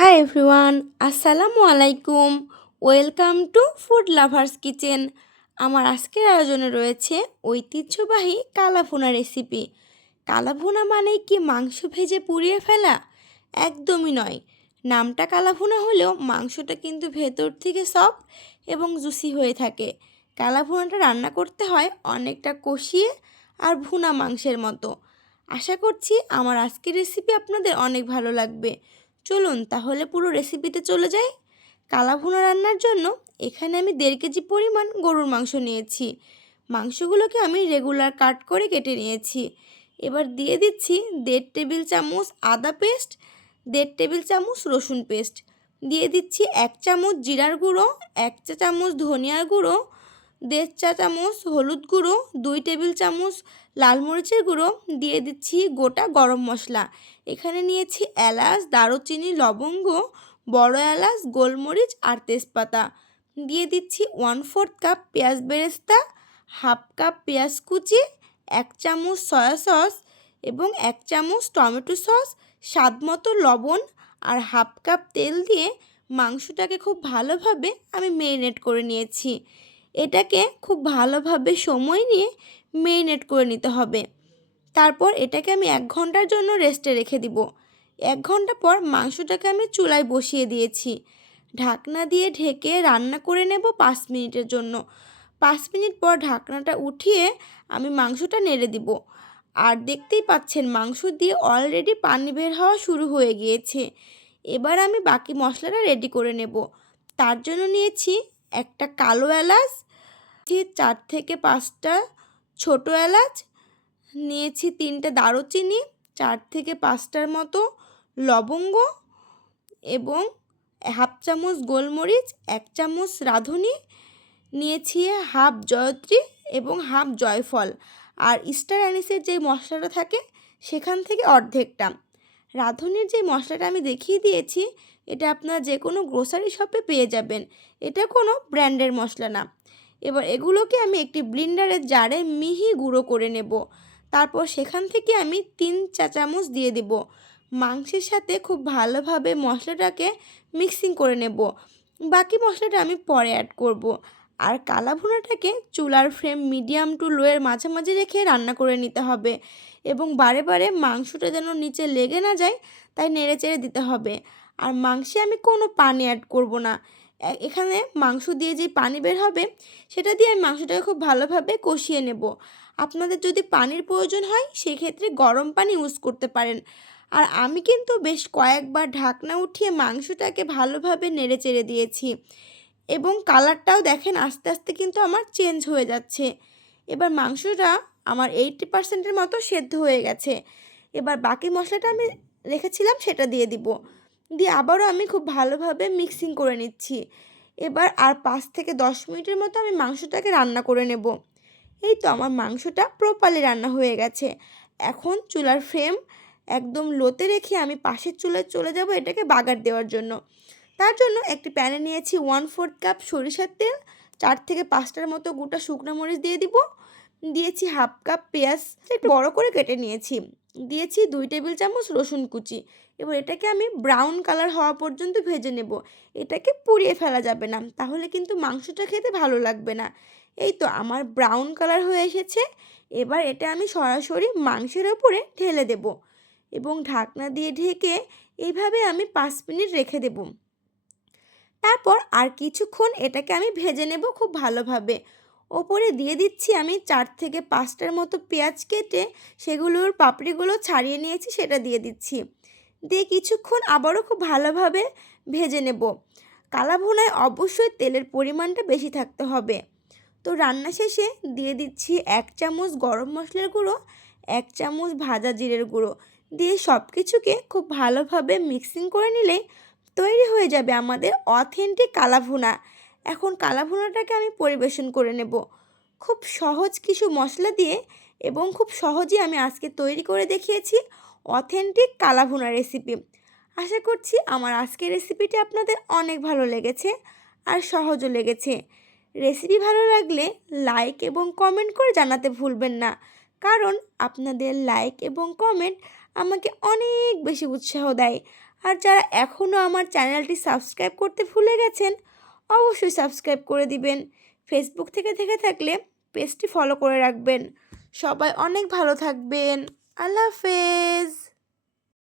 Hi everyone, আসসালামু আলাইকুম। Welcome to food lovers kitchen. আমার আজকের আয়োজনে রয়েছে ঐতিহ্যবাহী কালাভুনা রেসিপি। কালাভুনা মানেই কি মাংস ভেজে পুড়িয়ে ফেলা? একদমই নয়। নামটা কালাভুনা হলেও মাংসটা কিন্তু ভেতর থেকে সফট এবং জুসি হয়ে থাকে। কালাভুনাটা রান্না করতে হয় অনেকটা কষিয়ে আর ভুনা মাংসের মতো। আশা করছি আমার আজকের রেসিপি আপনাদের অনেক ভালো লাগবে। চলুন তাহলে পুরো রেসিপিতে চলে যাই। কালাভুনা রান্নার জন্য এখানে আমি 1.5 কেজি পরিমাণ গরুর মাংস নিয়েছি। মাংসগুলোকে আমি রেগুলার কাট করে কেটে নিয়েছি। এবার দিয়ে দিচ্ছি 1.5 টেবিল চামচ আদা পেস্ট, 1.5 টেবিল চামচ রসুন পেস্ট, দিয়ে দিচ্ছি 1 চামচ জিরার গুঁড়ো, 1 চা চামচ ধনিয়ার গুঁড়ো, 1.5 চা চামচ হলুদ গুঁড়ো, 2 টেবিল চামচ লাল মরিচের গুঁড়ো, দিয়ে দিচ্ছি গোটা গরম মশলা। এখানে নিয়েছি এলাচ, দারুচিনি, লবঙ্গ, বড় এলাচ, গোলমরিচ আর তেজপাতা। দিয়ে দিচ্ছি 1/4 কাপ পেঁয়াজ বেরেস্তা, হাফ কাপ পেঁয়াজ কুচি, 1 চামচ সয়া সস এবং 1 চামচ টমেটো সস, স্বাদ মতো লবণ আর হাফ কাপ তেল দিয়ে মাংসটাকে খুব ভালোভাবে আমি মেরিনেট করে নিয়েছি। এটাকে খুব ভালোভাবে সময় নিয়ে মেরিনেট করে নিতে হবে। তারপর এটাকে আমি 1 ঘন্টার জন্য রেস্টে রেখে দিব। 1 ঘন্টা পর মাংসটাকে আমি চুলায় বসিয়ে দিয়েছি। ঢাকনা দিয়ে ঢেকে রান্না করে নেব 5 মিনিটের জন্য। 5 মিনিট পর ঢাকনাটা উঠিয়ে আমি মাংসটা নেড়ে দিব। আর দেখতেই পাচ্ছেন মাংস দিয়ে অলরেডি পানি বের হওয়া শুরু হয়ে গিয়েছে। এবার আমি বাকি মশলাটা রেডি করে নেব। তার জন্য নিয়েছি একটা কালো এলাচ, 4 থেকে 5টা ছোট এলাচ, নিয়েছি 3টে দারুচিনি, 4 থেকে 5টার মতো লবঙ্গ এবং হাফ চামচ গোলমরিচ, 1 চামচ রাঁধুনি, নিয়েছি হাফ জয়ত্রী এবং হাফ জয়ফল। আর স্টার অ্যানিসের যে মশলাটা থাকে সেখান থেকে অর্ধেকটা। রাঁধুনির যে মশলাটা আমি দেখিয়ে দিয়েছি এটা আপনারা যে কোনো গ্রোসারি শপে পেয়ে যাবেন। এটা কোনো ব্র্যান্ডের মশলা না। এবার এগুলোকে আমি একটি ব্লেন্ডারের জারে মিহি গুঁড়ো করে নেব। তারপর সেখান থেকে আমি 3 চা চামচ দিয়ে দেব। মাংসের সাথে খুব ভালোভাবে মশলাটাকে মিক্সিং করে নেব। বাকি মশলাটা আমি পরে অ্যাড করব। আর কালাভুনাটাকে চুলার ফ্লেম মিডিয়াম টু লোয়ের মাঝামাঝি রেখে রান্না করে নিতে হবে এবং বারে বারে মাংসটা যেন নিচে লেগে না যায় তাই নেড়ে চেড়ে দিতে হবে। আর মাংসে আমি কোনো পানি অ্যাড করব না। এখানে মাংস দিয়ে যে পানি বের হবে সেটা দিয়ে আমি মাংসটাকে খুব ভালোভাবে কষিয়ে নেব। আপনাদের যদি পানির প্রয়োজন হয় সেক্ষেত্রে গরম পানি ইউজ করতে পারেন। আর আমি কিন্তু বেশ কয়েকবার ঢাকনা উঠিয়ে মাংসটাকে ভালোভাবে নেড়ে চেড়ে দিয়েছি এবং কালারটাও দেখেন আস্তে আস্তে কিন্তু আমার চেঞ্জ হয়ে যাচ্ছে। এবার মাংসটা আমার 80%-এর মতো সেদ্ধ হয়ে গেছে। এবার বাকি মশলাটা আমি রেখেছিলাম সেটা দিয়ে দিব। দিয়ে আবারও আমি খুব ভালোভাবে মিক্সিং করে নিচ্ছি। এবার আর 5 থেকে 10 মিনিটের মতো আমি মাংসটাকে রান্না করে নেব। এই তো আমার মাংসটা প্রপারলি রান্না হয়ে গেছে। এখন চুলার ফ্লেম একদম লোতে রেখে আমি পাশের চুলায় চলে যাব এটাকে বাগার দেওয়ার জন্য। তার জন্য একটি প্যানে নিয়েছি 1/4 কাপ সরিষার তেল, 4 থেকে 5টার মতো গোটা শুকনো মরিচ দিয়ে দিব। দিয়েছি হাফ কাপ পেঁয়াজ একটু বড় করে কেটে নিয়েছি। দিয়েছি 2 টেবিল চামচ রসুন কুচি। এবার এটাকে আমি ব্রাউন কালার হওয়া পর্যন্ত ভেজে নেব। এটাকে পুড়িয়ে ফেলা যাবে না, তাহলে কিন্তু মাংসটা খেতে ভালো লাগবে না। এই তো আমার ব্রাউন কালার হয়ে এসেছে। এবার এটা আমি সরাসরি মাংসের ওপরে ঢেলে দেব এবং ঢাকনা দিয়ে ঢেকে এইভাবে আমি 5 মিনিট রেখে দেব। তারপর আর কিছুক্ষণ এটাকে আমি ভেজে নেব খুব ভালোভাবে। ওপরে দিয়ে দিচ্ছি আমি 4 থেকে 5টার মতো পেঁয়াজ কেটে সেগুলোর পাপড়িগুলো ছাড়িয়ে নিয়েছি সেটা দিয়ে দিচ্ছি। দিয়ে কিছুক্ষণ আবারও খুব ভালোভাবে ভেজে নেব। কালাভুনায় অবশ্যই তেলের পরিমাণটা বেশি থাকতে হবে। তো রান্না শেষে দিয়ে দিচ্ছি 1 চামচ গরম মশলার গুঁড়ো, 1 চামচ ভাজা জিরের গুঁড়ো, দিয়ে সব কিছুকে খুব ভালোভাবে মিক্সিং করে নিলেই তৈরি হয়ে যাবে আমাদের অথেন্টিক কালাভুনা। এখন কালাভুনাটাকে আমি পরিবেশন করে নেব খুব সহজ কিছু মশলা দিয়ে এবং খুব সহজেই আমি আজকে তৈরি করে দেখিয়েছি অথেন্টিক কালাভুনা রেসিপি। আশা করছি আমার আজকের রেসিপিটি আপনাদের অনেক ভালো লেগেছে আর সহজও লেগেছে। রেসিপি ভালো লাগলে লাইক এবং কমেন্ট করে জানাতে ভুলবেন না, কারণ আপনাদের লাইক এবং কমেন্ট আমাকে অনেক বেশি উৎসাহ দেয়। আর যারা এখনও আমার চ্যানেলটি সাবস্ক্রাইব করতে ভুলে গেছেন অবশ্যই সাবস্ক্রাইব করে দিবেন। ফেসবুক থেকে থাকলে পেজটি ফলো করে রাখবেন। সবাই অনেক ভালো থাকবেন। আল্লাহ হাফেজ।